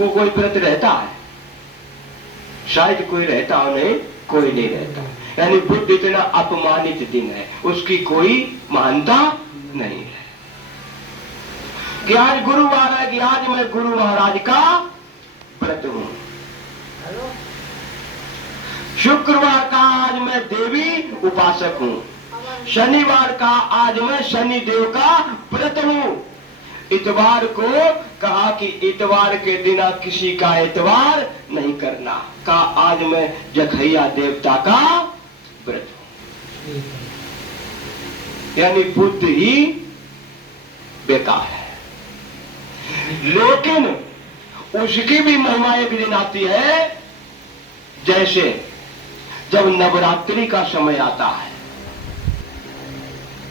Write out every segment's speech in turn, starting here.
को कोई व्रत रहता है? शायद कोई रहता हो, नहीं कोई नहीं रहता। यानी बुद्ध इतना अपमानित दिन है, उसकी कोई महानता नहीं है कि आज गुरुवार है कि आज मैं गुरु महाराज का व्रत हूं, शुक्रवार का आज मैं देवी उपासक हूं, शनिवार का आज मैं शनि देव का व्रत हूं। इतवार को कहा कि इतवार के दिन किसी का इतवार नहीं करना, कहा आज मैं जखैया देवता का व्रत हूं। यानी बुद्ध ही बेकार है। लेकिन उसकी भी महिमा एक दिन आती है, जैसे जब नवरात्रि का समय आता है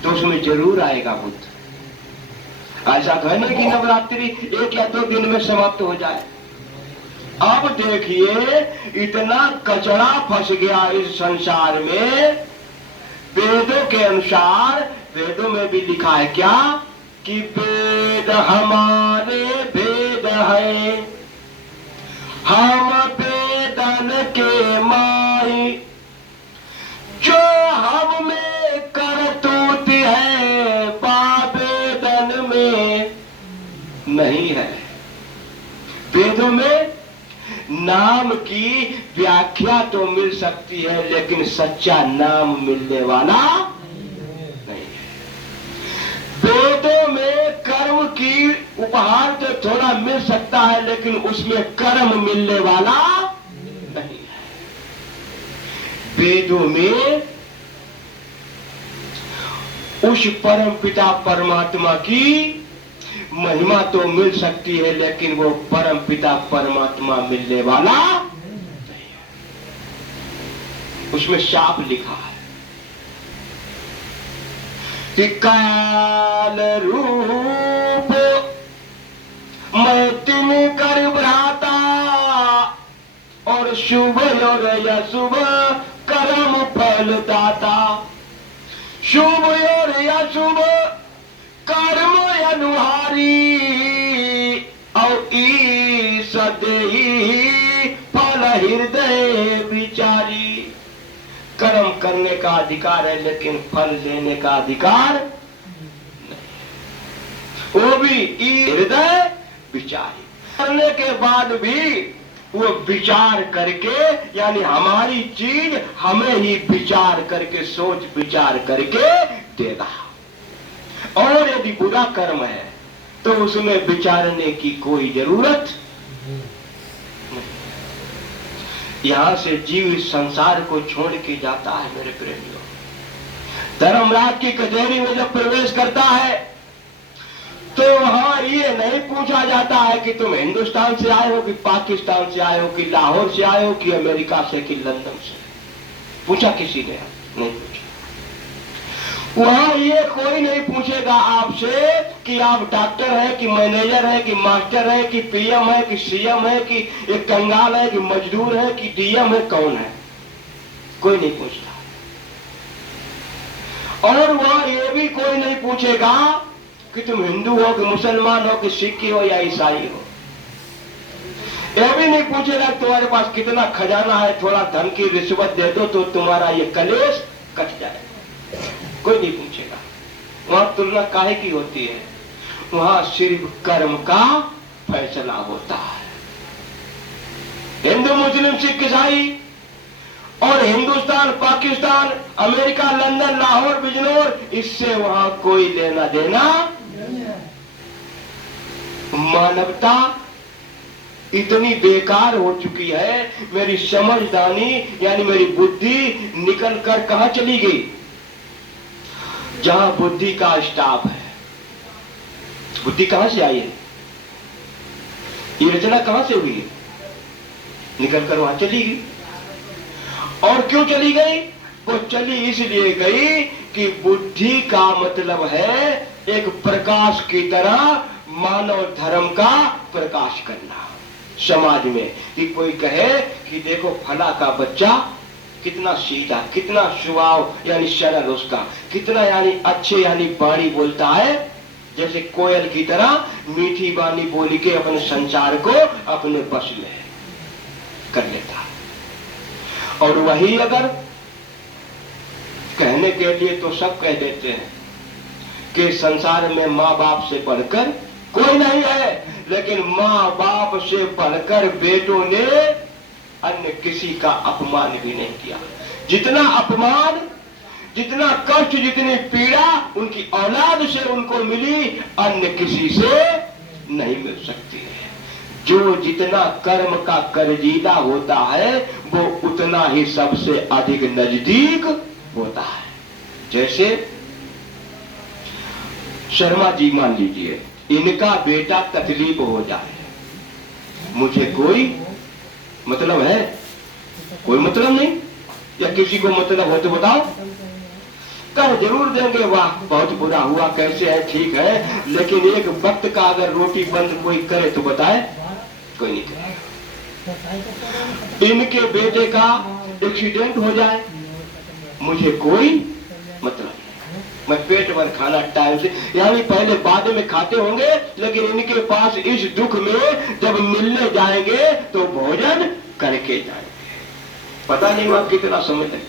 तो उसमें जरूर आएगा बुद्ध। ऐसा तो है नहीं कि नवरात्रि 1 या 2 दिन में समाप्त हो जाए। अब देखिए इतना कचरा फंस गया इस संसार में। वेदों के अनुसार, वेदों में भी लिखा है क्या कि वेद हमारे वेद है, हम वेदन के माई, जो हम में करतूत है वेदन में नहीं है। वेदों में नाम की व्याख्या तो मिल सकती है, लेकिन सच्चा नाम मिलने वाला नहीं है। वेदों में कर्म की उपहार तो थोड़ा मिल सकता है, लेकिन उसमें कर्म मिलने वाला नहीं है। वेदों में उस परम पिता परमात्मा की महिमा तो मिल सकती है, लेकिन वो परम पिता परमात्मा मिलने वाला नहीं है। उसमें शाप लिखा है कि काल रूप मैं तिन कर भ्राता, और शुभ और अशुभ कर्म फल दाता। शुभ और अशुभ कर्म अनुहारी, और ईश देहि फल हृदय विचारी। कर्म करने का अधिकार है, लेकिन फल लेने का अधिकार नहीं, वो भी हृदय विचारी। करने के बाद भी वो विचार करके, यानी हमारी चीज हमें ही विचार करके, सोच विचार करके देगा। और यदि बुरा कर्म है तो उसमें विचारने की कोई जरूरत नहीं। यहां से जीव इस संसार को छोड़ के जाता है मेरे प्रेमियों। धर्मराज की कचहरी में जब प्रवेश करता है तो वहां ये नहीं पूछा जाता है कि तुम हिंदुस्तान से आए हो कि पाकिस्तान से आए हो कि लाहौर से आए हो कि अमेरिका से कि लंदन से। पूछा किसी ने नहीं पूछा। वहां ये कोई नहीं पूछेगा आपसे कि आप डॉक्टर है कि मैनेजर है कि मास्टर है कि पीएम है कि सीएम है कि एक कंगाल है कि मजदूर है कि डीएम है, कौन है, कोई नहीं पूछता। और वहां ये भी कोई नहीं पूछेगा कि तुम हिंदू हो कि मुसलमान हो कि सिख हो या ईसाई हो। यह भी नहीं पूछेगा तुम्हारे पास कितना खजाना है, थोड़ा धन की रिश्वत दे दो तो तुम्हारा ये कलेश कट जाए, कोई नहीं पूछेगा। वहां तुलना काहे की होती है? वहां सिर्फ कर्म का फैसला होता है। हिंदू मुस्लिम सिख ईसाई और हिंदुस्तान पाकिस्तान अमेरिका लंदन लाहौर बिजनौर, इससे वहां कोई लेना देना। मानवता इतनी बेकार हो चुकी है, मेरी समझदारी यानी मेरी बुद्धि निकल कर कहां चली गई? जहां बुद्धि का स्टाफ है। बुद्धि कहां से आई है? ये रचना कहां से हुई है? निकल कर वहां चली गई। और क्यों चली गई? वो चली इसलिए गई कि बुद्धि का मतलब है एक प्रकाश की तरह मानव धर्म का प्रकाश करना समाज में। कि कोई कहे कि देखो फला का बच्चा कितना सीधा, कितना स्वभाव यानी सरल उसका, कितना यानी अच्छे यानी वाणी बोलता है, जैसे कोयल की तरह मीठी वाणी बोल के अपने संचार को अपने बस में कर लेता। और वही अगर कहने के लिए तो सब कह देते हैं कि संसार में माँ बाप से बढ़कर कोई नहीं है, लेकिन माँ बाप से बढ़कर बेटों ने अन्य किसी का अपमान भी नहीं किया। जितना अपमान, जितना कष्ट, जितनी पीड़ा उनकी औलाद से उनको मिली, अन्य किसी से नहीं मिल सकती है। जो जितना कर्म का कर्जीदा होता है वो उतना ही सबसे अधिक नजदीक होता है। जैसे शर्मा जी मान लीजिए, इनका बेटा तकलीफ हो जाए, मुझे कोई मतलब है? कोई मतलब नहीं। या किसी को मतलब हो तो बताओ, कह जरूर देंगे, वाह बहुत बुरा हुआ, कैसे है, ठीक है, लेकिन एक वक्त का अगर रोटी बंद कोई करे तो बताए, कोई नहीं करेगा। इनके बेटे का एक्सीडेंट हो जाए, मुझे कोई मतलब नहीं, मैं पेट भर खाना टाइम से, यानी पहले बाद में खाते होंगे, लेकिन इनके पास इस दुख में जब मिलने जाएंगे तो भोजन करके जाएंगे। पता नहीं वहां कितना समय लगता है।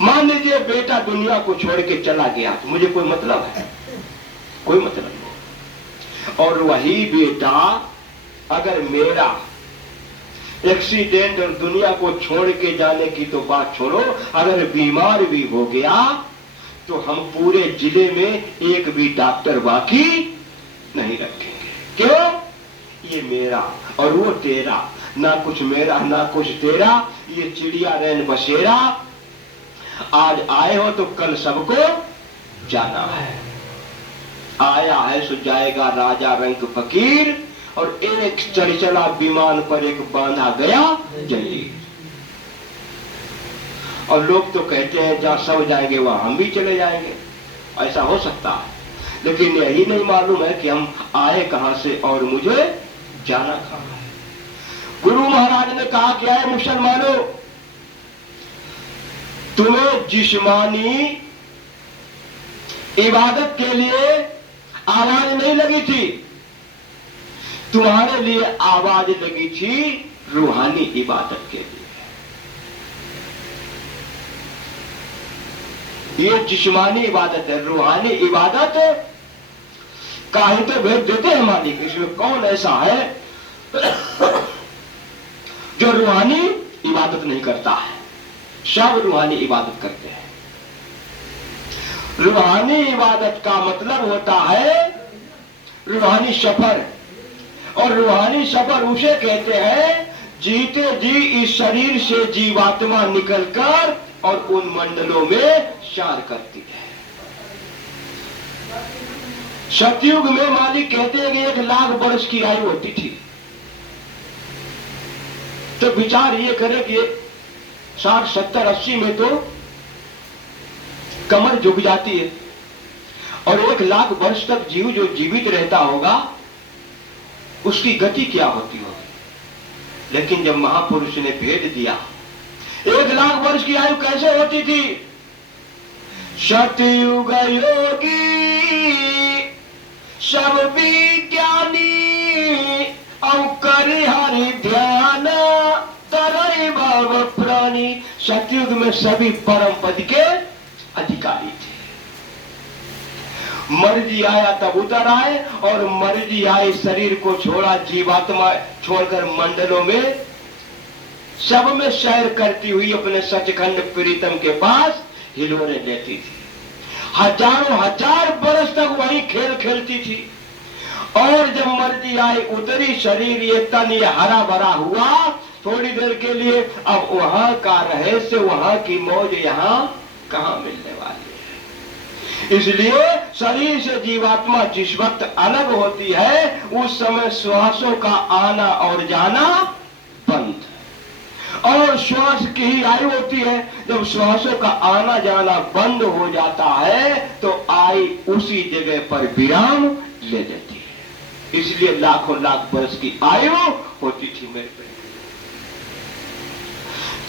मान लीजिए बेटा दुनिया को छोड़ के चला गया तो मुझे कोई मतलब है? कोई मतलब नहीं। और वही बेटा अगर मेरा एक्सीडेंट और दुनिया को छोड़ के जाने की तो बात छोड़ो, अगर बीमार भी हो गया तो हम पूरे जिले में एक भी डॉक्टर बाकी नहीं रखेंगे। क्यों? ये मेरा और वो तेरा, ना कुछ मेरा ना कुछ तेरा, ये चिड़िया रैन बसेरा, आज आए हो तो कल सबको जाना है। आया है सो जाएगा राजा रंग फकीर, और एक चढ़ विमान पर एक बांधा गया जंजीर। और लोग तो कहते हैं जहां सब जाएंगे वहां हम भी चले जाएंगे। ऐसा हो सकता है, लेकिन यही नहीं मालूम है कि हम आए कहां से और मुझे जाना कहां है। गुरु महाराज ने कहा क्या है, मुसलमानों, तुम्हें जिस्मानी इबादत के लिए आवाज नहीं लगी थी, तुम्हारे लिए आवाज लगी थी रूहानी इबादत के लिए। ये जिस्मानी इबादत है, रूहानी इबादत काहे तो भेद देते हैं मालिक। इसमें कौन ऐसा है जो रूहानी इबादत नहीं करता है? सब रूहानी इबादत करते हैं। रूहानी इबादत का मतलब होता है रूहानी सफर, और रूहानी सफर उसे कहते हैं जीते जी इस शरीर से जीवात्मा निकलकर और उन मंडलों में शार करती है। सतयुग में मालिक कहते हैं कि 1,00,000 वर्ष की आयु होती थी। तो विचार ये करें कि 60, 70, 80 में तो कमर झुक जाती है, और 1,00,000 वर्ष तक जीव जो जीवित रहता होगा उसकी गति क्या होती होगी। लेकिन जब महापुरुष ने भेद दिया 1,00,000 वर्ष की आयु कैसे होती थी? सतयुग योगी सब विज्ञानी अवकर हरि ध्यान तरई भव प्राणी। सतयुग में सभी परम पद के अधिकारी थे। मर्जी आया तब उतर आए, और मर्जी आई शरीर को छोड़ा, जीवात्मा छोड़कर मंडलों में सब में सैर करती हुई अपने सचखंड प्रीतम के पास हिलोरे लेती थी। हजारों हजार बरस तक वही खेल खेलती थी, और जब मर्जी आई उतरी, शरीर ये तन ये हरा भरा हुआ थोड़ी देर के लिए, अब वहां का रहस्य, वहां की मौज यहाँ कहां मिलने वाली है। इसलिए शरीर से जीवात्मा जिस वक्त अलग होती है उस समय श्वासों का आना और जाना बंद, और श्वास की ही आयु होती है। जब श्वासों का आना जाना बंद हो जाता है तो आई उसी जगह पर विराम ले जाती है। इसलिए लाखों लाख वर्ष की आयु होती थी मेरे पे।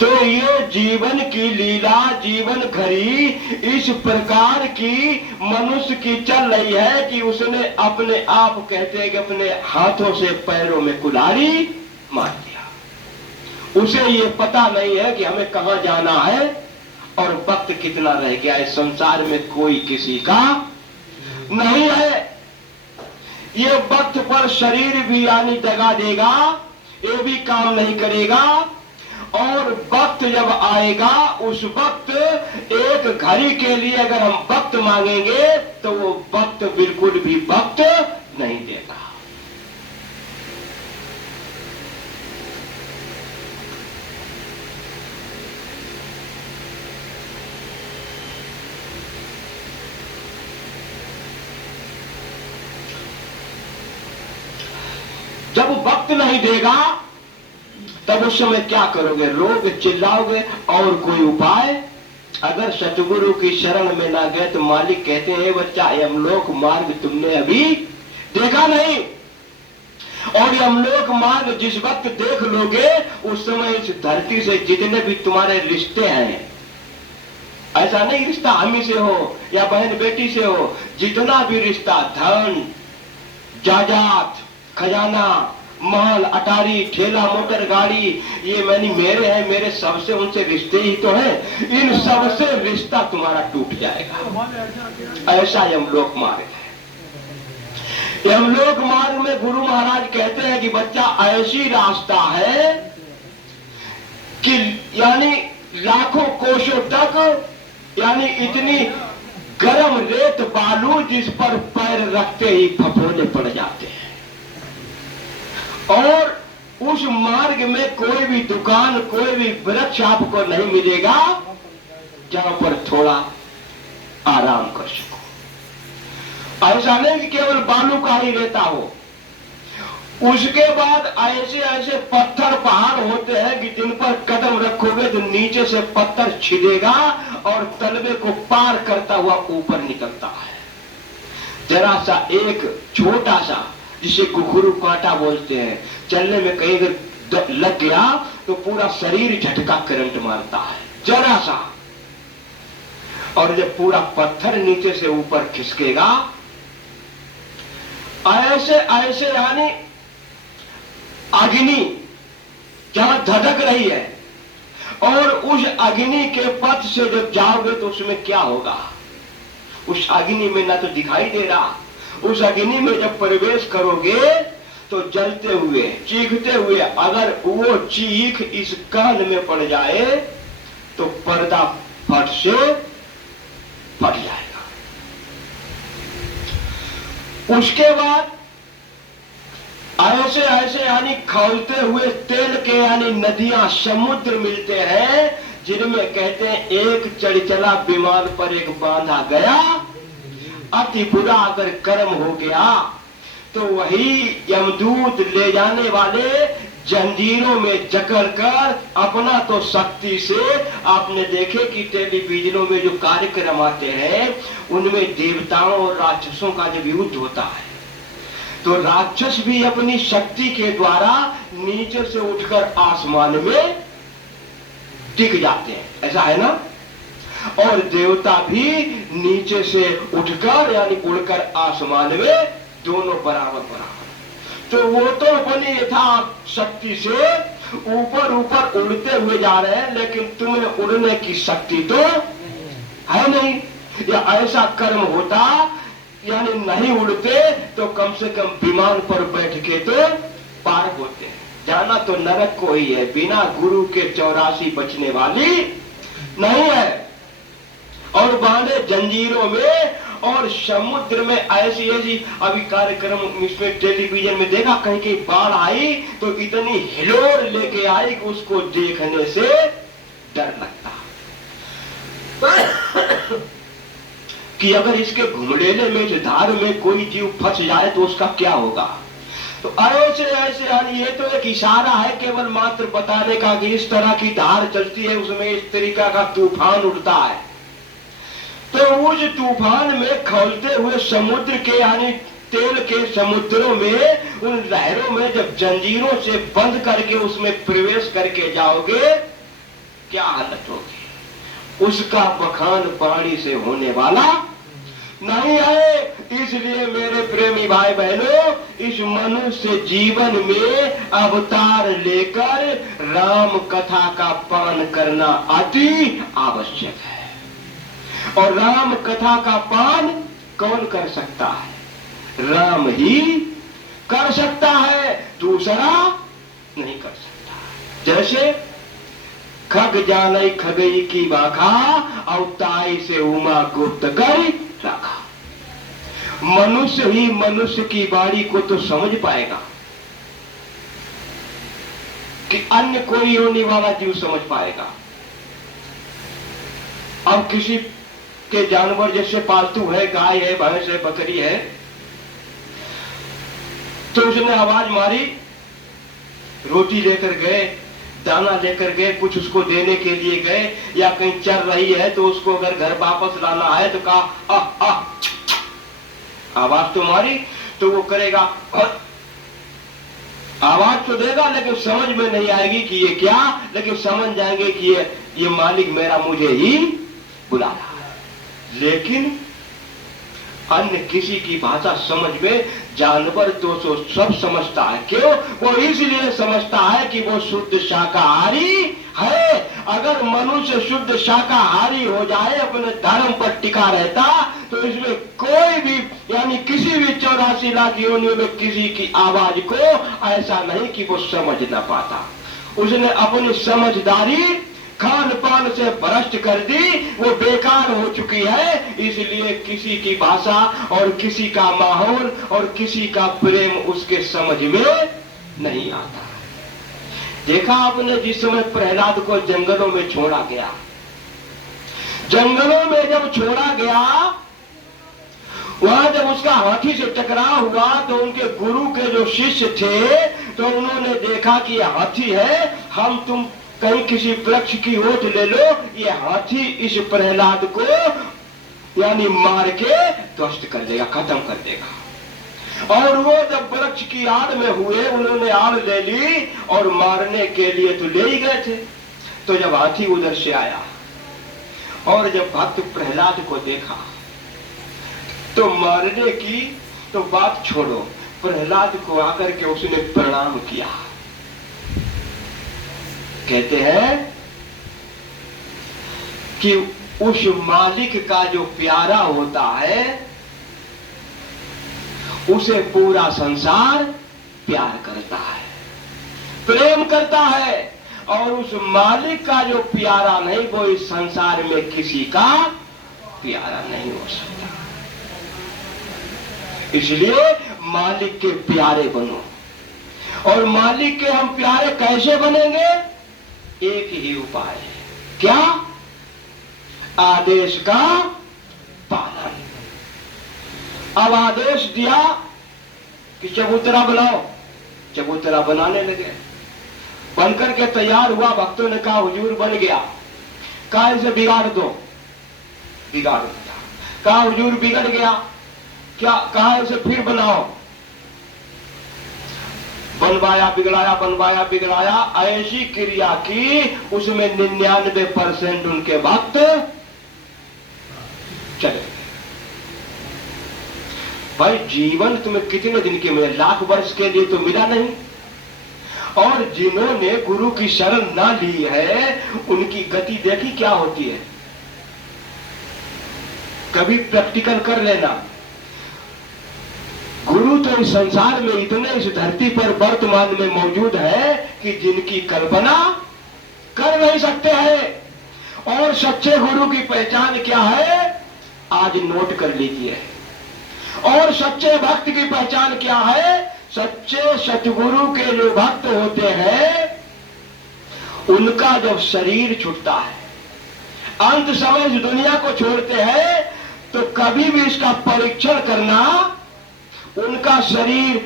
तो ये जीवन की लीला, जीवन घड़ी इस प्रकार की मनुष्य की चल रही है कि उसने अपने आप कहते हैं कि अपने हाथों से पैरों में कुल्हाड़ी मार दिया। उसे ये पता नहीं है कि हमें कहां जाना है और वक्त कितना रह गया। इस संसार में कोई किसी का नहीं है। ये वक्त पर शरीर भी यानी दगा देगा, ये भी काम नहीं करेगा। और वक्त जब आएगा, उस वक्त एक घड़ी के लिए अगर हम वक्त मांगेंगे तो वो वक्त बिल्कुल भी वक्त नहीं देगा। जब वक्त नहीं देगा तब उस समय क्या करोगे? रोगे, चिल्लाओगे, और कोई उपाय? अगर सतगुरु की शरण में ना गए तो मालिक कहते हैं बच्चा यमलोक मार्ग तुमने अभी देखा नहीं, और यमलोक मार्ग जिस वक्त देख लोगे उस समय इस धरती से जितने भी तुम्हारे रिश्ते हैं, ऐसा नहीं रिश्ता हमी से हो या बहन बेटी से हो, जितना भी रिश्ता, धन जायदाद, खजाना, महल अटारी, ठेला मोटर गाड़ी, ये मैंने मेरे हैं, मेरे सबसे उनसे रिश्ते ही तो हैं, इन सबसे रिश्ता तुम्हारा टूट जाएगा। ऐसा यमलोक मार्ग है। यमलोक मार्ग में गुरु महाराज कहते हैं कि बच्चा ऐसी रास्ता है कि यानी लाखों कोसों तक, यानी इतनी गर्म रेत बालू जिस पर पैर रखते ही फफोले पड़ जाते हैं। और उस मार्ग में कोई भी दुकान, कोई भी वृक्ष आपको नहीं मिलेगा जहां पर थोड़ा आराम कर सको। ऐसा नहीं कि केवल बालू का ही रहता हो। उसके बाद ऐसे ऐसे पत्थर पहाड़ होते हैं कि जिन पर कदम रखोगे तो नीचे से पत्थर छिदेगा और तलवे को पार करता हुआ ऊपर निकलता है। जरा सा एक छोटा सा, जिसे घुघरू कांटा बोलते हैं, चलने में कहीं अगर लग गया तो पूरा शरीर झटका करंट मारता है, जरा सा। और जब पूरा पत्थर नीचे से ऊपर खिसकेगा, ऐसे ऐसे यानी अग्नि जहां धधक रही है, और उस अग्नि के पथ से जब जाओगे तो उसमें क्या होगा? उस अग्नि में ना तो दिखाई दे रहा, उस अग्नि में जब प्रवेश करोगे तो जलते हुए, चीखते हुए, अगर वो चीख इस कान में पड़ जाए तो पर्दा फट से फट जाएगा। उसके बाद ऐसे ऐसे यानी खौलते हुए तेल के यानी नदियां, समुद्र मिलते हैं, जिनमें कहते हैं एक चढ़चला विमान पर एक बांधा गया, अति बुरा अगर कर्म हो गया तो वही यमदूत ले जाने वाले जंजीरों में जकड़कर अपना तो शक्ति से, आपने देखे कि टेलीविजनों में जो कार्यक्रम आते हैं उनमें देवताओं और राक्षसों का जब युद्ध होता है तो राक्षस भी अपनी शक्ति के द्वारा नीचे से उठकर आसमान में टिक जाते हैं, ऐसा है ना? और देवता भी नीचे से उठकर यानी उड़कर आसमान में, दोनों बराबर बराबर। तो वो तो अपनी यथा शक्ति से ऊपर ऊपर उड़ते हुए जा रहे हैं, लेकिन तुम्हें उड़ने की शक्ति तो है नहीं। या ऐसा कर्म होता यानी नहीं उड़ते तो कम से कम विमान पर बैठ के तो पार होते हैं। जाना तो नरक को ही है, बिना गुरु के 84 बचने वाली नहीं है। और बांधे जंजीरों में और समुद्र में ऐसी ऐसी, अभी कार्यक्रम इसमें टेलीविजन में देखा, कहीं कहीं बाढ़ आई तो इतनी हिलोर लेके आई कि उसको देखने से डर लगता कि अगर इसके घुमड़ेले में, इस धार में कोई जीव फंस जाए तो उसका क्या होगा। तो ऐसे ऐसे यानी ये तो एक इशारा है केवल मात्र बताने का कि इस तरह की धार चलती है, उसमें इस तरीका का तूफान उठता है। तो उस तूफान में खौलते हुए समुद्र के यानी तेल के समुद्रों में, उन लहरों में जब जंजीरों से बंद करके उसमें प्रवेश करके जाओगे क्या हालत होगी, उसका बखान वाणी से होने वाला नहीं है। इसलिए मेरे प्रेमी भाई बहनों, इस मनुष्य जीवन में अवतार लेकर राम कथा का पान करना अति आवश्यक है। और राम कथा का पान कौन कर सकता है? राम ही कर सकता है, दूसरा नहीं कर सकता। जैसे खग जाने खगई की बाखा, अवताई से उमा गुप्त कर रखा। मनुष्य ही मनुष्य की वाणी को तो समझ पाएगा कि अन्य कोई होने वाला जीव समझ पाएगा। अब किसी के जानवर जैसे पालतू है, गाय है, भैंस है, बकरी है, तो उसने आवाज मारी, रोटी लेकर गए, दाना लेकर गए, कुछ उसको देने के लिए गए, या कहीं चल रही है तो उसको अगर घर वापस लाना है तो कहा आह आह, आवाज तो मारी तो वो करेगा, आवाज तो देगा लेकिन समझ में नहीं आएगी कि ये क्या, लेकिन समझ जाएंगे कि ये मालिक मेरा मुझे ही बुला रहा है। लेकिन अन्य किसी की भाषा समझ में जानवर तो सब समझता है। क्यों? वो इसलिए समझता है कि वो शुद्ध शाकाहारी है। अगर मनुष्य शुद्ध शाकाहारी हो जाए, अपने धर्म पर टिका रहता, तो इसमें कोई भी यानी किसी भी 84 लाख योनियों में किसी की आवाज को ऐसा नहीं कि वो समझ न पाता। उसने अपनी समझदारी खान पान से भ्रष्ट कर दी, वो बेकार हो चुकी है। इसलिए किसी की भाषा और किसी का माहौल और किसी का प्रेम उसके समझ में नहीं आता। देखा आपने जिस समय प्रहलाद को जंगलों में छोड़ा गया, जंगलों में जब छोड़ा गया, वहां जब उसका हाथी से टकराव हुआ तो उनके गुरु के जो शिष्य थे तो उन्होंने देखा कि यह हाथी है, हम तुम कहीं किसी वृक्ष की ओट ले लो, ये हाथी इस प्रहलाद को यानी मार के ध्वस्त कर देगा, खत्म कर देगा। और वो जब वृक्ष की आड़ में हुए, उन्होंने आड़ ले ली और मारने के लिए तो ले ही गए थे। तो जब हाथी उधर से आया और जब भक्त प्रहलाद को देखा तो मारने की तो बात छोड़ो, प्रहलाद को आकर के उसने प्रणाम किया। कहते हैं कि उस मालिक का जो प्यारा होता है उसे पूरा संसार प्यार करता है, प्रेम करता है। और उस मालिक का जो प्यारा नहीं, वो इस संसार में किसी का प्यारा नहीं हो सकता। इसलिए मालिक के प्यारे बनो। और मालिक के हम प्यारे कैसे बनेंगे? एक ही उपाय है। क्या? आदेश का पालन। अब आदेश दिया कि चबूतरा बनाओ, चबूतरा बनाने लगे। बनकर के तैयार हुआ, भक्तों ने कहा हुजूर बन गया, कहा इसे बिगाड़ दो, बिगाड़ दिया। कहा हुजूर बिगड़ गया, क्या? कहा इसे फिर बनाओ। बनवाया बिगड़ाया, बनवाया बिगड़ाया, ऐसी क्रिया की उसमें 99% उनके भक्त चले। भाई जीवन तुम्हें कितने दिन के मिले? लाख वर्ष के लिए तो मिला नहीं। और जिन्होंने गुरु की शरण ना ली है उनकी गति देखी क्या होती है। कभी प्रैक्टिकल कर लेना। गुरु तो इस संसार में इतने इस धरती पर वर्तमान में मौजूद है कि जिनकी कल्पना कर नहीं सकते हैं। और सच्चे गुरु की पहचान क्या है? आज नोट कर लीजिए। और सच्चे भक्त की पहचान क्या है? सच्चे सतगुरु के जो भक्त होते हैं उनका जब शरीर छूटता है, अंत समय इस दुनिया को छोड़ते हैं, तो कभी भी इसका परीक्षण करना, उनका शरीर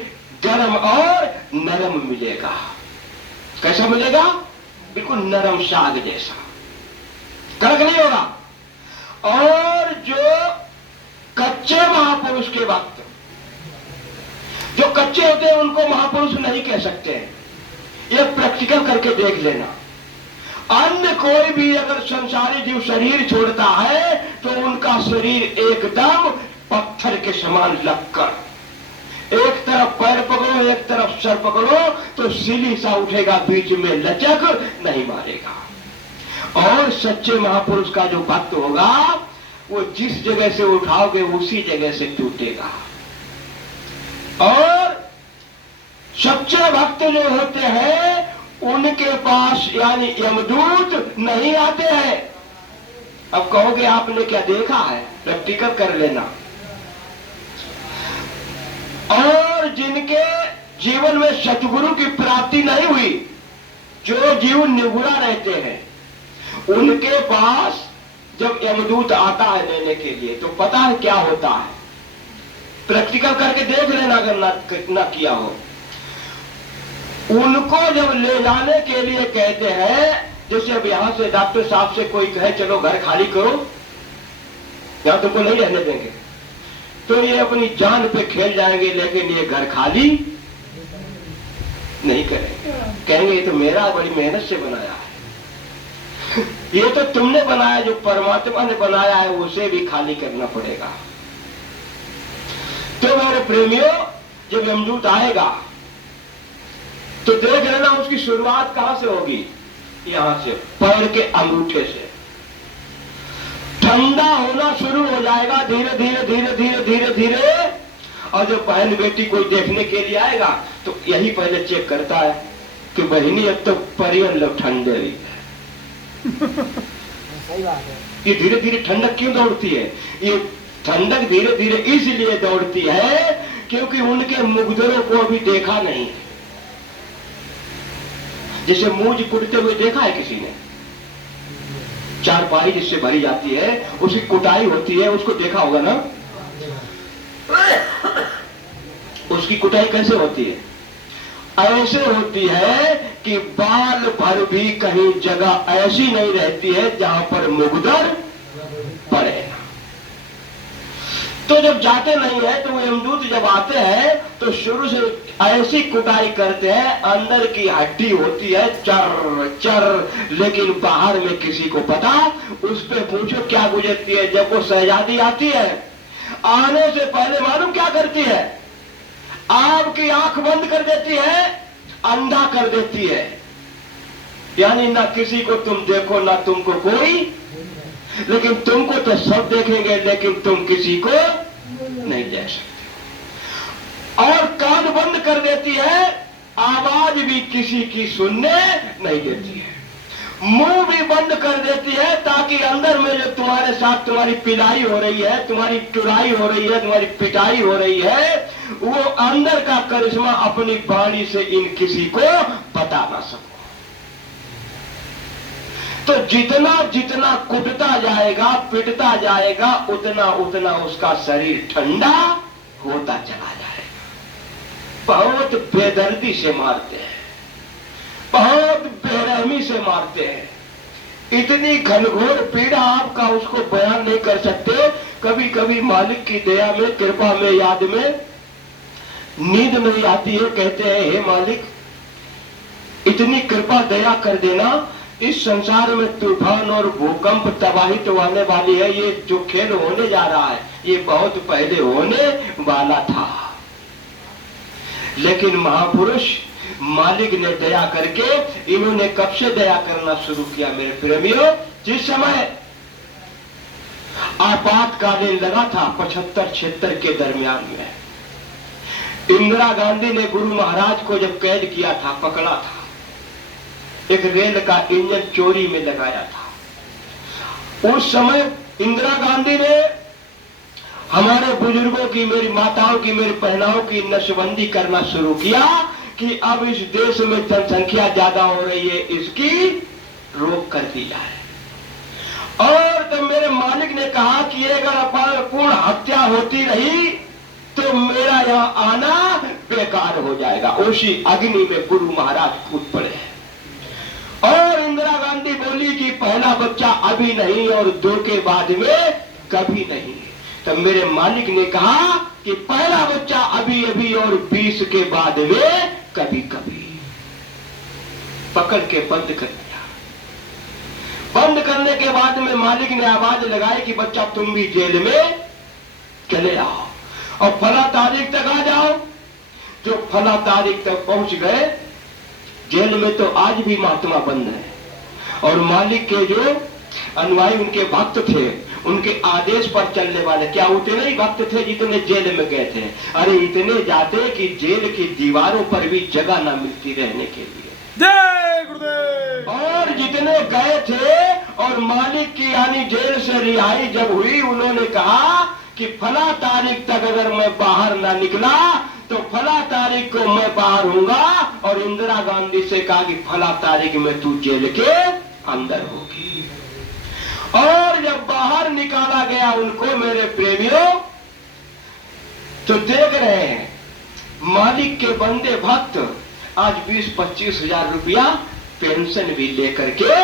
गर्म और नरम मिलेगा। कैसा मिलेगा? बिल्कुल नरम साग जैसा, कड़क नहीं होगा। और जो कच्चे महापुरुष के भक्त, जो कच्चे होते हैं, उनको महापुरुष नहीं कह सकते हैं। ये प्रैक्टिकल करके देख लेना। अन्य कोई भी अगर संसारी जीव शरीर छोड़ता है तो उनका शरीर एकदम पत्थर के समान लगकर, एक तरफ पैर पकड़ो एक तरफ सर पकड़ो तो सिली सा उठेगा, बीच में लचक नहीं मारेगा। और सच्चे महापुरुष का जो भक्त होगा वो जिस जगह से उठाओगे उसी जगह से टूटेगा। और सच्चे भक्त जो होते हैं उनके पास यानी यमदूत नहीं आते हैं। अब कहोगे आपने क्या देखा है, प्रैक्टिकल कर लेना। और जिनके जीवन में सतगुरु की प्राप्ति नहीं हुई, जो जीव निगुरा रहते हैं, उनके पास जब यमदूत आता है लेने के लिए तो पता है क्या होता है, प्रैक्टिकल करके देख लेना अगर ना किया हो। उनको जब ले जाने के लिए कहते हैं, जैसे अब यहां से डॉक्टर साहब से कोई कहे चलो घर खाली करो, यहां तुमको नहीं रहने देंगे, तो ये अपनी जान पे खेल जाएंगे, लेकिन ये घर खाली नहीं करेंगे। कहेंगे ये तो मेरा बड़ी मेहनत से बनाया है, ये तो तुमने बनाया, जो परमात्मा ने बनाया है उसे भी खाली करना पड़ेगा। तो मेरे प्रेमियों, जब यमदूत आएगा तो देख लेना उसकी शुरुआत कहां से होगी, यहां से पैर के अंगूठे से ठंडा होना शुरू हो जाएगा धीरे धीरे धीरे धीरे धीरे धीरे। और जब बहन बेटी कोई देखने के लिए आएगा तो यही पहले चेक करता है कि बहनी अब तो परियन लोग ठंडे हुई है। सही बात है। ये धीरे धीरे ठंडक क्यों दौड़ती है, ये ठंडक धीरे धीरे इसलिए दौड़ती है क्योंकि उनके मुगदरों को अभी देखा नहीं। जैसे मूंज कुटते हुए देखा है किसी ने, चारपाई जिससे भरी जाती है उसकी कुटाई होती है, उसको देखा होगा ना। उसकी कुटाई कैसे होती है, ऐसे होती है कि बाल भर भी कहीं जगह ऐसी नहीं रहती है जहां पर मुगदर पड़े। तो जब जाते नहीं है तो यमदूत जब आते हैं तो शुरू से ऐसी कुटाई करते हैं, अंदर की हड्डी होती है चर चर, लेकिन बाहर में किसी को पता। उस पे पूछो क्या गुजरती है। जब वो शहजादी आती है, आने से पहले मालूम क्या करती है, आपकी आंख बंद कर देती है, अंधा कर देती है, यानी ना किसी को तुम देखो ना तुमको कोई, लेकिन तुमको तो सब देखेंगे लेकिन तुम किसी को नहीं देख सकते। और कान बंद कर देती है, आवाज भी किसी की सुनने नहीं देती है, मुंह भी बंद कर देती है ताकि अंदर में जो तुम्हारे साथ तुम्हारी पिलाई हो रही है, तुम्हारी चुराई हो रही है, तुम्हारी पिटाई हो रही है, वो अंदर का करिश्मा अपनी वाणी से इन किसी को बता ना सको। तो जितना जितना कुटता जाएगा पिटता जाएगा उतना उतना उसका शरीर ठंडा होता चला जाएगा। बहुत बेदर्दी से मारते हैं, बहुत बेरहमी से मारते हैं। इतनी घनघोर पीड़ा आपका उसको बयान नहीं कर सकते। कभी कभी मालिक की दया में, कृपा में, याद में नींद नहीं आती है, कहते हैं हे मालिक इतनी कृपा दया कर देना, इस संसार में तूफान और भूकंप तबाही तो आने वाली है, ये जो खेल होने जा रहा है ये बहुत पहले होने वाला था। लेकिन महापुरुष मालिक ने दया करके, इन्होंने कब से दया करना शुरू किया मेरे प्रेमियों, जिस समय आपातकालीन लगा था 75-76 के दरमियान में, इंदिरा गांधी ने गुरु महाराज को जब कैद किया था, पकड़ा था, एक रेल का इंजन चोरी में लगाया था। उस समय इंदिरा गांधी ने हमारे बुजुर्गों की, मेरी माताओं की, मेरी बहनाओं की नसबंदी करना शुरू किया कि अब इस देश में जनसंख्या ज्यादा हो रही है, इसकी रोक कर दी जाए। और तब मेरे मालिक ने कहा कि अगर अपूर्ण हत्या होती रही तो मेरा यहाँ आना बेकार हो जाएगा। उसी अग्नि में गुरु महाराज कूद पड़े और इंदिरा गांधी बोली कि पहला बच्चा अभी नहीं और 2 के बाद में कभी नहीं। तब मेरे मालिक ने कहा कि पहला बच्चा अभी अभी और 20 के बाद में कभी कभी, पकड़ के बंद कर दिया। बंद करने के बाद में मालिक ने आवाज लगाई कि बच्चा तुम भी जेल में चले आओ और फला तारीख तक आ जाओ। जो फला तारीख तक पहुंच गए, जेल में तो आज भी महात्मा बंद है और मालिक के जो अनुयायी उनके भक्त थे, उनके आदेश पर चलने वाले, क्या उतने ही भक्त थे जितने जेल में गए थे? अरे इतने जाते कि जेल की दीवारों पर भी जगह ना मिलती रहने के लिए। जय गुरुदेव। और जितने गए थे और मालिक की यानी जेल से रिहाई जब हुई, उन्होंने कहा कि फला तारीख तक अगर मैं बाहर ना निकला तो फला तारीख को मैं बाहर हूंगा। और इंदिरा गांधी से कहा कि फला तारीख में तू जेल के अंदर होगी। और जब बाहर निकाला गया उनको, मेरे प्रेमियों, तो देख रहे हैं मालिक के बंदे भक्त आज 20-25 हजार रुपया पेंशन भी लेकर के,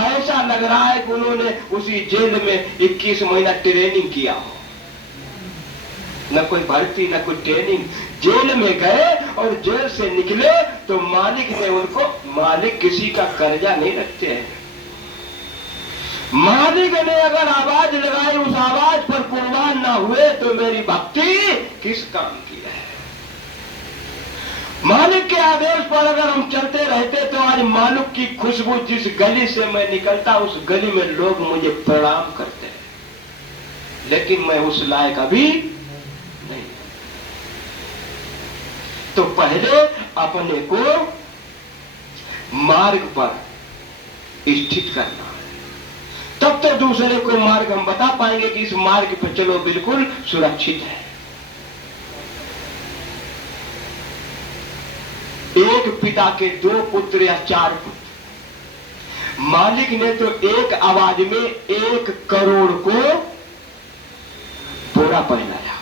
ऐसा लग रहा है कि उन्होंने उसी जेल में 21 महीना ट्रेनिंग किया हो। न कोई भर्ती न कोई ट्रेनिंग, जेल में गए और जेल से निकले तो मालिक ने उनको, मालिक किसी का कर्जा नहीं रखते हैं। मालिक ने अगर आवाज लगाई, उस आवाज पर कुर्बान ना हुए तो मेरी भक्ति किस काम की है? मालिक के आदेश पर अगर हम चलते रहते तो आज मालिक की खुशबू जिस गली से मैं निकलता, उस गली में लोग मुझे प्रणाम करते हैं, लेकिन मैं उस लायक अभी नहीं। तो पहले अपने को मार्ग पर स्थित करना है, तब तो दूसरे को मार्ग हम बता पाएंगे कि इस मार्ग पर चलो, बिल्कुल सुरक्षित है। एक पिता के 2 पुत्र या 4 पुत्र, मालिक ने तो एक आवाज में 1 करोड़ को बोरा पहनाया,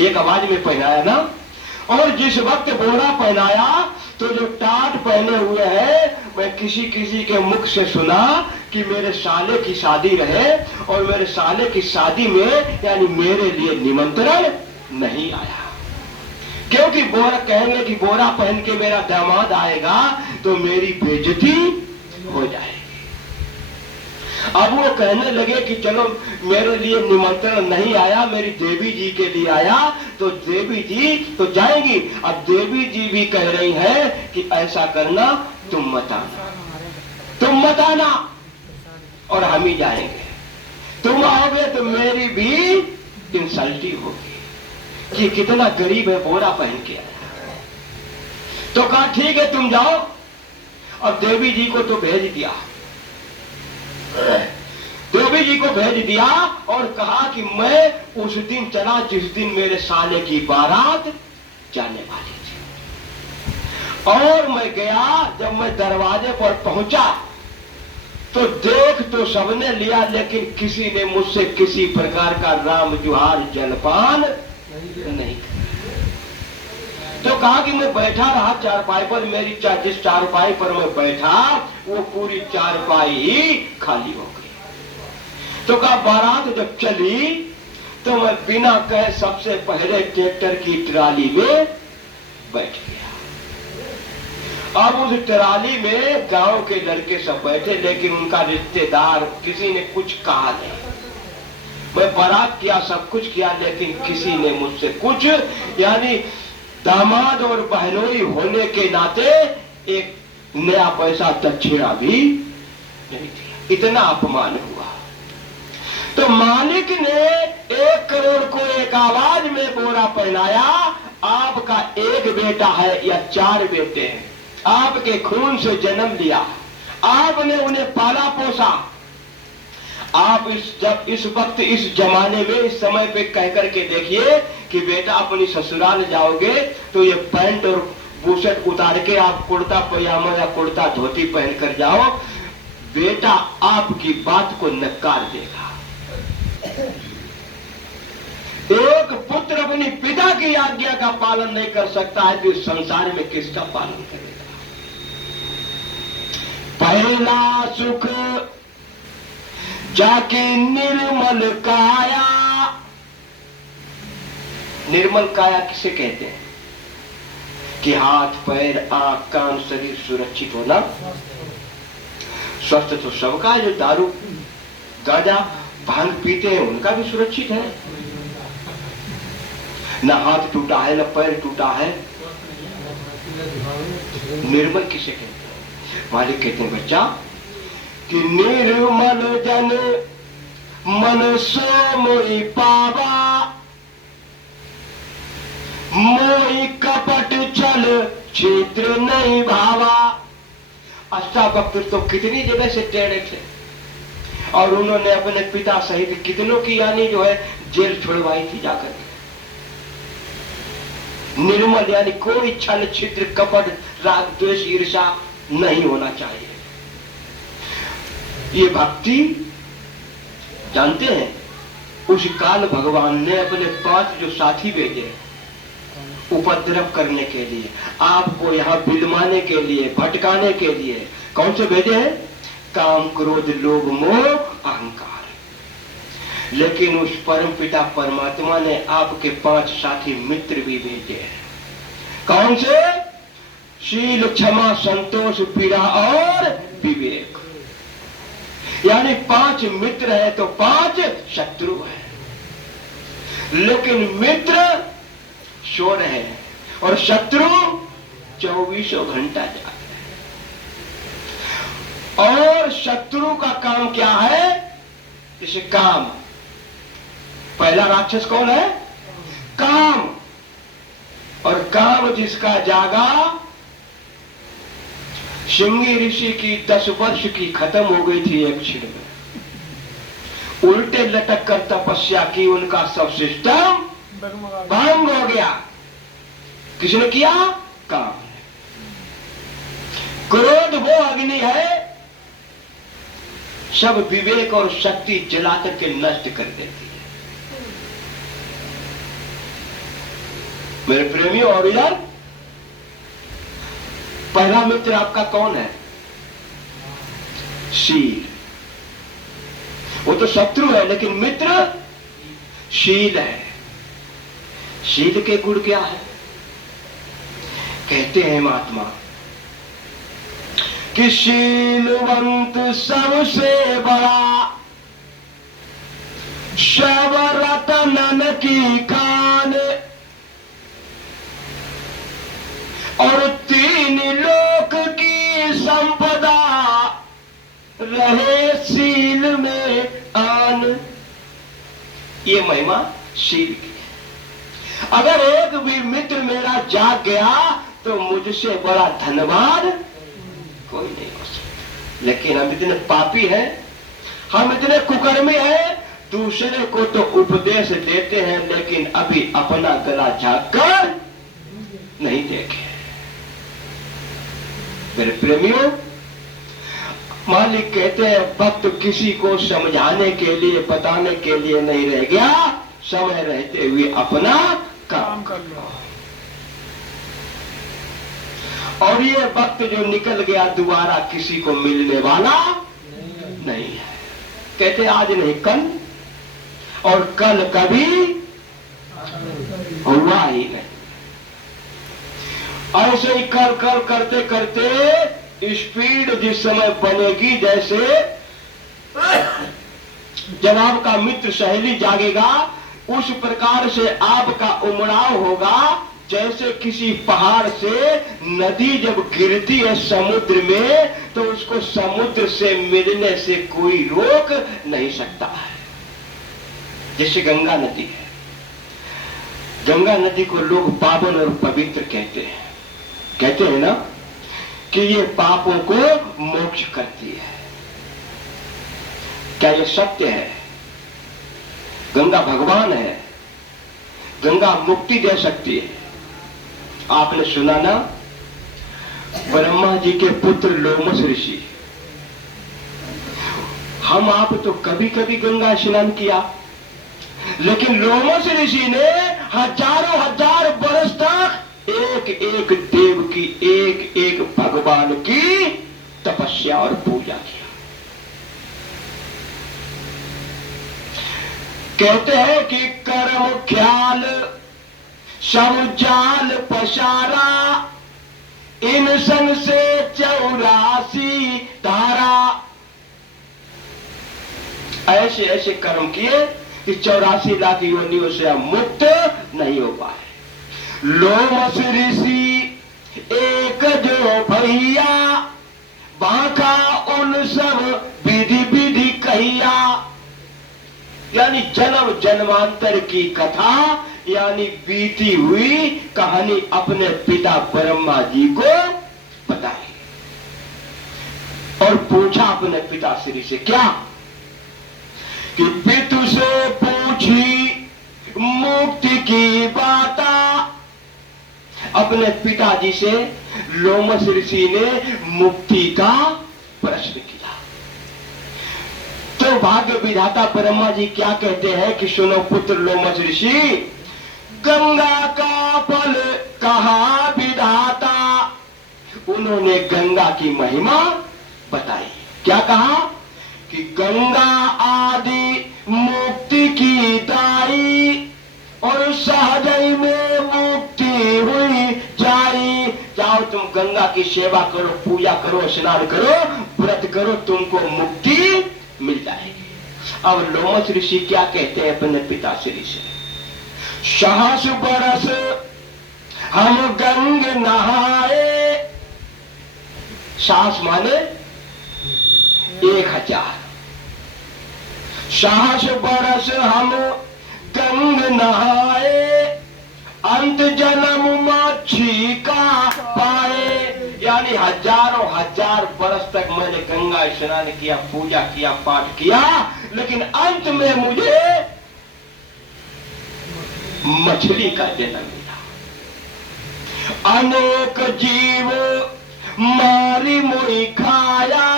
एक आवाज में पहनाया ना। और जिस वक्त बोरा पहनाया तो जो टाट पहने हुए हैं, मैं किसी किसी के मुख से सुना कि मेरे साले की शादी रहे और मेरे साले की शादी में यानी मेरे लिए निमंत्रण नहीं आया, क्योंकि बोरा कहेंगे कि बोरा पहन के मेरा दामाद आएगा तो मेरी बेइज्जती हो जाएगी। अब वो कहने लगे कि चलो मेरे लिए निमंत्रण नहीं आया, मेरी देवी जी के लिए आया, तो देवी जी तो जाएंगी। अब देवी जी भी कह रही है कि ऐसा करना, तुम मत आना, तुम मत आना और हम ही जाएंगे। तुम आओगे तो मेरी भी इंसल्टी होगी कि कितना गरीब है, बोरा पहन के आया। तो कहा ठीक है तुम जाओ, और देवी जी को तो भेज दिया, देवी जी को भेज दिया और कहा कि मैं उस दिन चला जिस दिन मेरे साले की बारात जाने वाली थी। और मैं गया, जब मैं दरवाजे पर पहुंचा तो देख तो सबने लिया, लेकिन किसी ने मुझसे किसी प्रकार का राम जुहार जलपान नहीं। तो कहा कि मैं बैठा रहा चारपाई पर, मेरी जिस चारपाई पर मैं बैठा वो पूरी चारपाई ही खाली हो गई। तो कहा बारात जब चली तो मैं बिना कहे सबसे पहले ट्रैक्टर की ट्राली में बैठ गया। अब उस ट्राली में गांव के लड़के सब बैठे, लेकिन उनका रिश्तेदार किसी ने कुछ कहा नहीं। मैं बारात किया, सब कुछ किया, लेकिन किसी ने मुझसे कुछ, यानी दामाद और बहनोई होने के नाते एक नया पैसा दक्षिणा भी नहीं दिया। इतना अपमान हुआ। तो मालिक ने 1 करोड़ को एक आवाज में बोरा पहनाया। आपका एक बेटा है या 4 बेटे हैं, आपके खून से जन्म लिया, आपने उन्हें पाला पोसा। आप जब इस वक्त इस जमाने में इस समय पे कह करके देखिए कि बेटा अपनी ससुराल जाओगे तो ये पैंट और बुशर्ट उतार के आप कुर्ता पजामा या कुर्ता धोती पहन कर जाओ, बेटा आपकी बात को नकार देगा। एक पुत्र अपनी पिता की आज्ञा का पालन नहीं कर सकता है तो इस संसार में किसका पालन करेगा? पहला सुख जाके निर्मल काया। निर्मल काया किसे कहते हैं? कि हाथ पैर आंख कान शरीर सुरक्षित होना। स्वस्थ तो सबका है, जो दारू गांजा भांग पीते हैं उनका भी सुरक्षित है। न हाथ टूटा है, न पैर टूटा है। निर्मल किसे कहते हैं? मालिक कहते हैं बच्चा कि निर्मल जन मन सो मोई पावा, मोई कपट छल क्षेत्र नहीं भावा। अष्टावक्र तो कितनी जगह से टेढ़े थे और उन्होंने अपने पिता सहित कितनों की यानी जो है जेल छुड़वाई थी जाकर के। निर्मल यानी कोई छल छिद्र कपट राग द्वेष ईर्षा नहीं होना चाहिए। ये भक्ति जानते हैं, उस काल भगवान ने अपने 5 जो साथी भेजे उपद्रव करने के लिए, आपको यहाँ बिलमाने के लिए, भटकाने के लिए। कौन से भेजे हैं? काम क्रोध लोभ मोह अहंकार। लेकिन उस परम पिता परमात्मा ने आपके 5 साथी मित्र भी भेजे हैं। कौन से? शील क्षमा संतोष पीड़ा और विवेक। यानी 5 मित्र है तो 5 शत्रु है। लेकिन मित्र सो रहे हैं और शत्रु 24 घंटा जाग रहे हैं। और शत्रु का काम क्या है? इसे काम। पहला राक्षस कौन है? काम। और काम जिसका जागा, सिंगी ऋषि की 10 वर्ष की खत्म हो गई थी एक क्षण में। उल्टे लटक कर तपस्या की, उनका सब सिस्टम भंग हो गया। किसने किया? काम। क्रोध वो अग्नि है, सब विवेक और शक्ति जलाकर के नष्ट कर देती है। मेरे प्रेमियों और यार, पहला मित्र आपका कौन है? शील। वो तो शत्रु है लेकिन मित्र शील है। शील के गुण क्या है? कहते हैं महात्मा कि शीलवंत सबसे बड़ा, सब रतन की खान, और 3 लोक की संपदा, रहे शील में आन। ये महिमा शील की। अगर एक भी मित्र मेरा जाग गया तो मुझसे बड़ा धन्यवाद कोई नहीं हो सकता। लेकिन हम इतने पापी हैं, हम इतने कुकर्मी हैं, दूसरे को तो उपदेश देते हैं लेकिन अभी अपना गला झाँक कर नहीं देखे। मेरे प्रेमियों, मालिक कहते हैं भक्त किसी को समझाने के लिए बताने के लिए नहीं रह गया, समय रहते हुए अपना काम कर लो। और ये वक्त जो निकल गया दोबारा किसी को मिलने वाला नहीं है। कहते आज नहीं कल, और कल कभी हुआ ही नहीं। ऐसे ही कल कल करते करते स्पीड जिस समय बनेगी, जैसे जब आपका मित्र सहेली जागेगा उस प्रकार से आपका उमड़ाव होगा। जैसे किसी पहाड़ से नदी जब गिरती है समुद्र में तो उसको समुद्र से मिलने से कोई रोक नहीं सकता है। जैसे गंगा नदी है, गंगा नदी को लोग पावन और पवित्र कहते हैं ना कि ये पापों को मोक्ष करती है। क्या ये सत्य है? गंगा भगवान है, गंगा मुक्ति दे सकती है। आपने सुना ना, ब्रह्मा जी के पुत्र लोमस ऋषि, हम आप तो कभी कभी गंगा स्नान किया, लेकिन लोमस ऋषि ने हजारों हजार वर्ष तक एक एक देव की, एक एक भगवान की तपस्या और पूजा किया। कहते हैं कि कर्म ख्याल सब जाल पसारा, इन सन से 84 धारा, ऐसे ऐसे कर्म किए कि 84 लाख योनियों से हम मुक्त नहीं हो पाए। लोमस ऋषि एक जो भैया, बाका उन सब विधि विधि कहिया। यानी जन्म जन्मांतर की कथा, यानी बीती हुई कहानी अपने पिता ब्रह्मा जी को बताई और पूछा अपने पिता श्री से क्या कि पितु से पूछी मुक्ति की बाता। अपने पिताजी से लोमस ऋषि ने मुक्ति का प्रश्न किया। तो भाग्य विधाता ब्रह्मा जी क्या कहते हैं कि सुनो पुत्र लोमस ऋषि, गंगा का फल कहा विधाता। उन्होंने गंगा की महिमा बताई। क्या कहा कि गंगा आदि मुक्ति की दाई और सहजई में मुक्ति हुई जाई। जाओ तुम गंगा की सेवा करो, पूजा करो, स्नान करो, व्रत करो, तुमको मुक्ति मिल जाएगी। अब लोमस ऋषि क्या कहते हैं अपने पिता श्री से, सहस बरस हम गंग नहाए। साहस माने 1000। सहस बरस हम गंग नहाए, अंत जन्म मच्छी का पाए। यानी हजारों हजार बरस तक मैंने गंगा स्नान किया, पूजा किया, पाठ किया, लेकिन अंत में मुझे मछली का जन्म मिला। अनेक जीव मारी मुई खाया,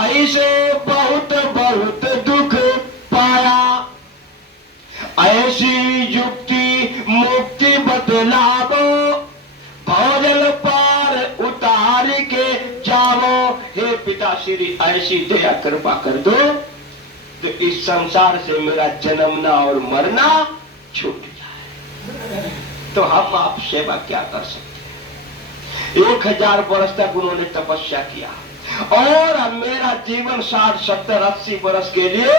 ऐसे बहुत बहुत दुख पाया। ऐसी युक्ति मुक्ति बतलावो, भोजन पार उतार के जाओ। हे पिता श्री, ऐसी दया कृपा कर दो तो इस संसार से मेरा जन्मना और मरना छूट जाए। तो हम आप सेवा क्या कर सकते हैं। 1000 वर्ष तक उन्होंने तपस्या किया और मेरा जीवन 60, 70, 80 वर्ष के लिए,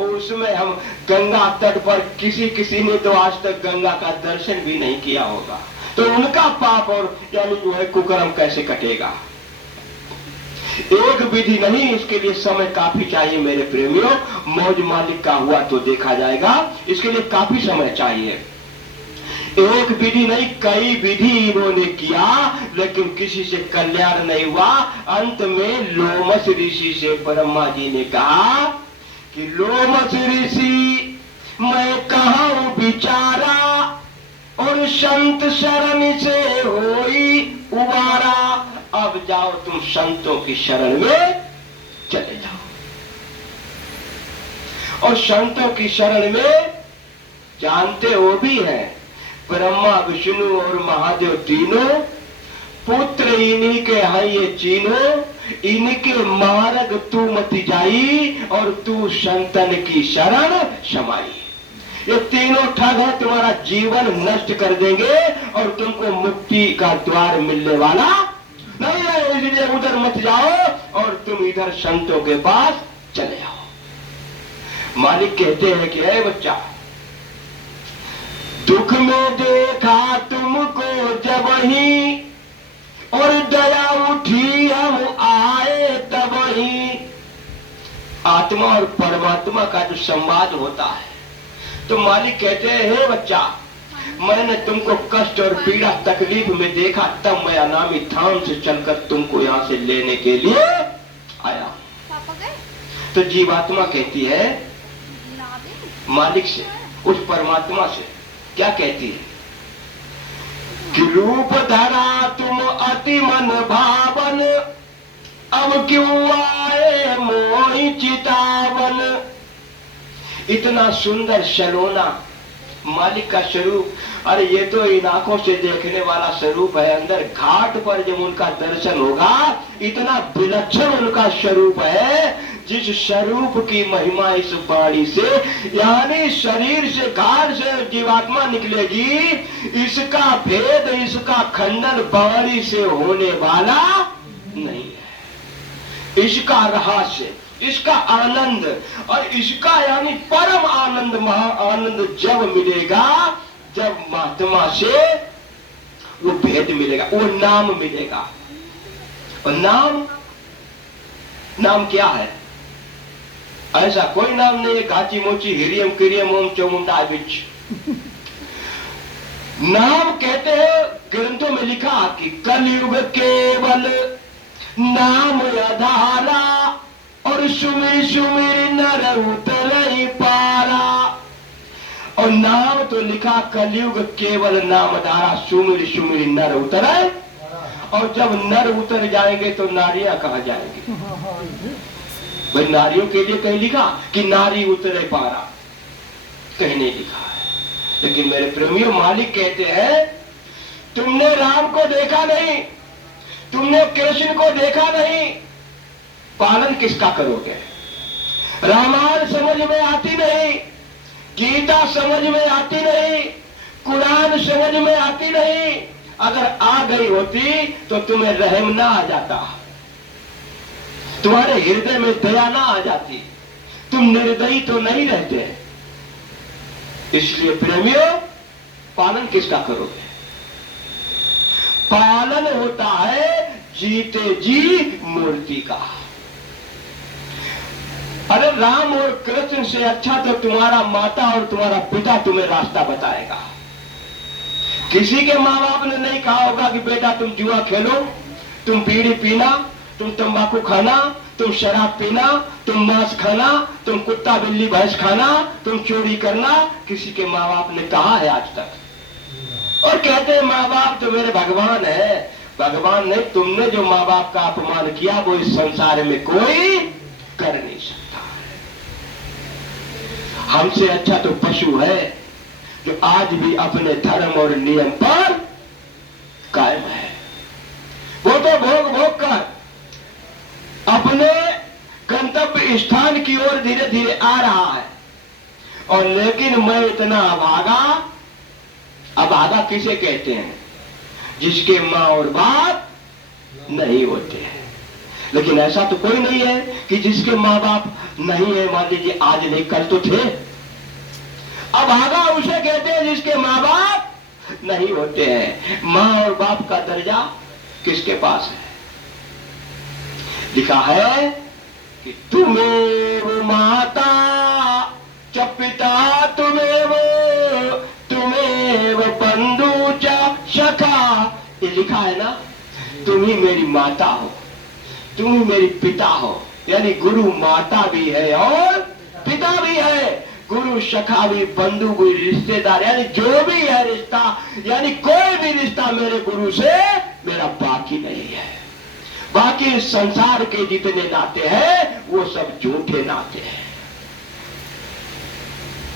उसमें हम गंगा तट पर किसी ने तो आज तक गंगा का दर्शन भी नहीं किया होगा, तो उनका पाप और यानी जो है कुकर्म कैसे कटेगा। एक विधि नहीं, इसके लिए समय काफी चाहिए मेरे प्रेमियों। मौज मालिक का हुआ तो देखा जाएगा, इसके लिए काफी समय चाहिए। एक विधि नहीं, कई विधि इन्होंने किया, लेकिन किसी से कल्याण नहीं हुआ। अंत में लोमस ऋषि से ब्रह्मा जी ने कहा कि लोमस ऋषि, मैं कहूं विचारा और संत शरण से होई उबारा। अब जाओ तुम संतों की शरण में चले जाओ। और संतों की शरण में जानते हो भी हैं, ब्रह्मा विष्णु और महादेव तीनों पुत्र इन्हीं के हैं ये चीनों। इनके मार्ग तू मत जाई और तू संतन की शरण समाई। ये तीनों ठग है, तुम्हारा जीवन नष्ट कर देंगे और तुमको मुक्ति का द्वार मिलने वाला नहीं है। इसलिए उधर मत जाओ और तुम इधर संतों के पास चले आओ। मालिक कहते हैं कि ऐ बच्चा, दुख में देखा तुमको जब ही और दया उठी हम आए तब ही। आत्मा और परमात्मा का जो संवाद होता है, तो मालिक कहते हैं हे बच्चा, मैंने तुमको कष्ट और पीड़ा तकलीफ में देखा, तब मैं अनामी धाम से चलकर तुमको यहाँ से लेने के लिए आया। तो जीवात्मा कहती है मालिक से, उस परमात्मा से, क्या कहती है कि रूप धरा तुम अति मन भावन, अब क्यों आए मोहि चितावन। इतना सुंदर सलोना मालिक का स्वरूप, अरे ये तो इन आंखों से देखने वाला स्वरूप है। अंदर घाट पर जब उनका दर्शन होगा, इतना विलक्षण उनका स्वरूप है, जिस स्वरूप की महिमा इस वाणी से, यानी शरीर से, घाट से जीवात्मा निकलेगी, इसका भेद, इसका खंडन वाणी से होने वाला नहीं है। इसका रहस्य इसका आनंद, और इसका यानी परम आनंद, महा आनंद जब मिलेगा, जब महात्मा से वो भेद मिलेगा, वो नाम मिलेगा। और नाम क्या है? ऐसा कोई नाम नहीं है घाची मोची हिरियम किरियम ओम चौमुंडा बिच। नाम कहते हैं, ग्रंथों में लिखा कि कलयुग केवल नाम आधारा, और सुमिर सुमिर नर उतरई पारा। और नाम तो लिखा कलयुग केवल नाम धारा, सुमिर सुमिर नर उतरे। और जब नर उतर जाएंगे तो नारियां कहां जाएंगी? भाई नारियों के लिए कहीं लिखा कि नारी उतरे पारा? कहीं नहीं लिखा है। लेकिन मेरे प्रेमियों, मालिक कहते हैं तुमने राम को देखा नहीं, तुमने कृष्ण को देखा नहीं, पालन किसका करोगे? रामायण समझ में आती नहीं, गीता समझ में आती नहीं, कुरान समझ में आती नहीं। अगर आ गई होती तो तुम्हें रहम ना आ जाता, तुम्हारे हृदय में दया ना आ जाती, तुम निर्दयी तो नहीं रहते। इसलिए प्रेमियों, पालन किसका करोगे? पालन होता है जीते जी मूर्ति का। अरे राम और कृष्ण से अच्छा तो तुम्हारा माता और तुम्हारा पिता तुम्हें रास्ता बताएगा। किसी के माँ बाप ने नहीं कहा होगा कि बेटा तुम जुआ खेलो, तुम बीड़ी पीना, तुम तंबाकू खाना, तुम शराब पीना, तुम मांस खाना, तुम कुत्ता बिल्ली भैंस खाना, तुम चोरी करना। किसी के माँ बाप ने कहा है आज तक? और कहते हैं माँ बाप तो मेरे भगवान है। भगवान नहीं, तुमने जो माँ बाप का अपमान किया वो इस संसार में कोई कर नहीं सकता। हमसे अच्छा तो पशु है जो आज भी अपने धर्म और नियम पर कायम है। वो तो भोग भोग कर अपने गंतव्य स्थान की ओर धीरे धीरे आ रहा है। और लेकिन मैं इतना अभागा किसे कहते हैं? जिसके माँ और बाप नहीं होते हैं। लेकिन ऐसा तो कोई नहीं है कि जिसके माँ बाप नहीं है, मान लीजिए आज नहीं कल तो थे। अभागा उसे कहते हैं जिसके माँ बाप नहीं होते हैं। माँ और बाप का दर्जा किसके पास है? लिखा है कि तुम्हें माता च पिता, तुम्हें बंधु च सखा। ये लिखा है ना, तुम ही मेरी माता हो, तुम ही मेरी पिता हो। यानी गुरु माता भी है और पिता भी है, गुरु सखा भी, बंधु भी, रिश्तेदार, यानी जो भी है रिश्ता, यानी कोई भी रिश्ता मेरे गुरु से मेरा बाकी नहीं है। बाकी इस संसार के जितने नाते हैं वो सब झूठे नाते हैं।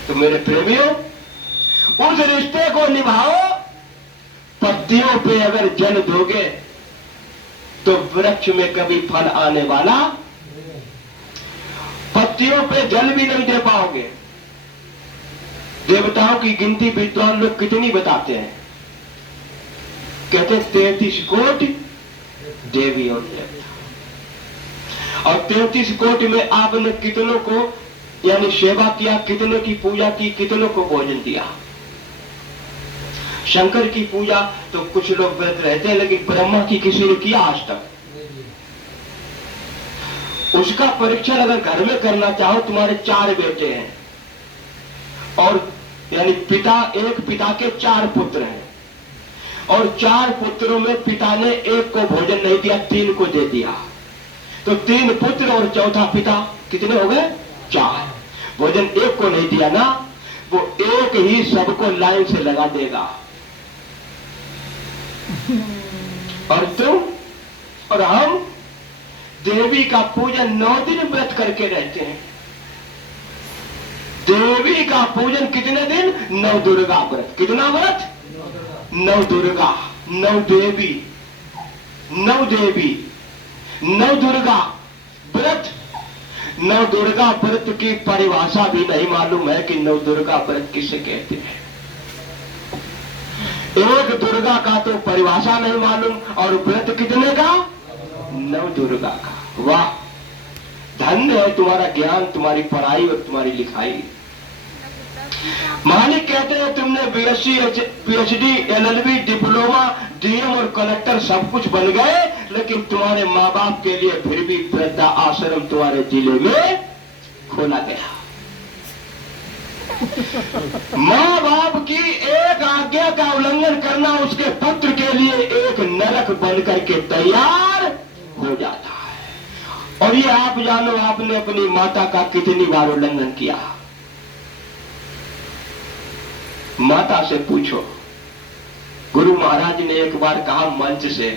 तो मेरे प्रेमियों, उस रिश्ते को निभाओ। पत्तियों पे अगर जल दोगे तो वृक्ष में कभी फल आने वाला, पत्तियों पे जल भी नहीं दे पाओगे। देवताओं की गिनती विद्वान लोग कितनी बताते हैं? कहते 33 कोटि देवी और देवता। और 33 कोटि में आपने कितनों को यानी सेवा किया, कितनों की पूजा की, कितनों को भोजन दिया? शंकर की पूजा तो कुछ लोग व्रत रहते हैं, लेकिन ब्रह्मा की किसी ने किया आज तक? उसका परीक्षण अगर घर में करना चाहो, तुम्हारे 4 बेटे हैं और यानी एक पिता के 4 पुत्र हैं, और 4 पुत्रों में पिता ने एक को भोजन नहीं दिया, 3 को दे दिया। तो 3 पुत्र और चौथा पिता, कितने हो गए? 4। भोजन एक को नहीं दिया ना, वो एक ही सबको लाइन से लगा देगा। और तुम और हम देवी का पूजन 9 दिन व्रत करके रहते हैं। देवी का पूजन कितने दिन? 9 दुर्गा व्रत। कितना व्रत? 9 दुर्गा, 9 देवी, 9 देवी, 9 दुर्गा व्रत। 9 दुर्गा व्रत की परिभाषा भी नहीं मालूम है कि 9 दुर्गा व्रत किसे कहते हैं। एक दुर्गा का तो परिभाषा नहीं मालूम, और व्रत कितने का? 9 दुर्गा का। वाह, धन्य है तुम्हारा ज्ञान, तुम्हारी पढ़ाई और तुम्हारी लिखाई। मालिक कहते हैं तुमने BSc, PhD, LLB, diploma, DM और कलेक्टर सब कुछ बन गए, लेकिन तुम्हारे माँ बाप के लिए फिर भी वृद्धा आश्रम तुम्हारे जिले में खोला गया। माँ बाप की एक आज्ञा का उल्लंघन करना उसके पुत्र के लिए एक नरक बनकर के तैयार हो जाता है। और ये आप जानो, आपने अपनी माता का कितनी बार उल्लंघन किया। माता से पूछो। गुरु महाराज ने एक बार कहा मंच से,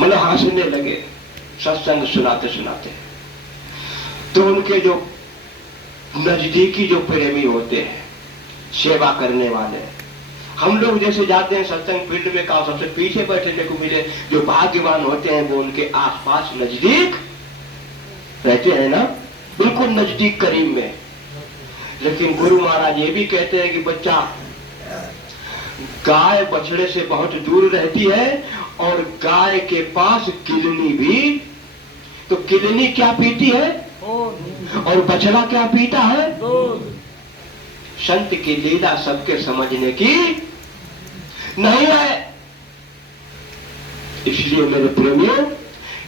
मतलब हंसने लगे सत्संग सुनाते सुनाते, तो उनके जो नजदीकी जो प्रेमी होते हैं, सेवा करने वाले, हम लोग जैसे जाते हैं सत्संग फील्ड में, कहा सबसे पीछे बैठने को मिले, जो भाग्यवान होते हैं वो उनके आसपास नजदीक रहते हैं ना, बिल्कुल नजदीक करीब में। लेकिन गुरु महाराज ये भी कहते हैं कि बच्चा, गाय बछड़े से बहुत दूर रहती है और गाय के पास किलनी भी, तो किलनी क्या पीती है और बछड़ा क्या पीता है? संत की लीला सबके समझने की नहीं है। इसलिए मेरे प्रेमियों,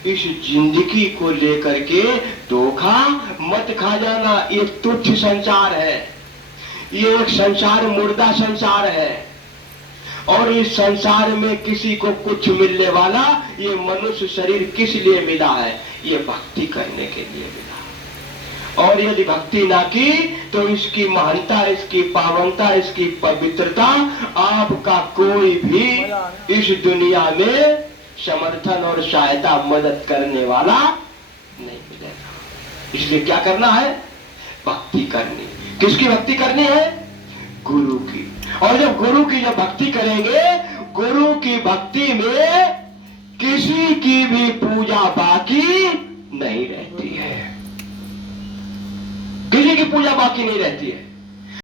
इस जिंदगी को लेकर के धोखा मत खा जाना। ये तुच्छ संसार है, ये एक संसार, मुर्दा संसार है। और इस संसार में किसी को कुछ मिलने वाला, ये मनुष्य शरीर किस लिए मिला है? ये भक्ति करने के लिए मिला। और यदि भक्ति ना की तो इसकी महानता, इसकी पावनता, इसकी पवित्रता आपका कोई भी इस दुनिया में समर्थन और सहायता, मदद करने वाला नहीं मिलेगा। इसलिए क्या करना है? भक्ति करनी। किसकी भक्ति करनी है? गुरु की। और जब गुरु की जब भक्ति करेंगे, गुरु की भक्ति में किसी की भी पूजा बाकी नहीं रहती है, किसी की पूजा बाकी नहीं रहती है।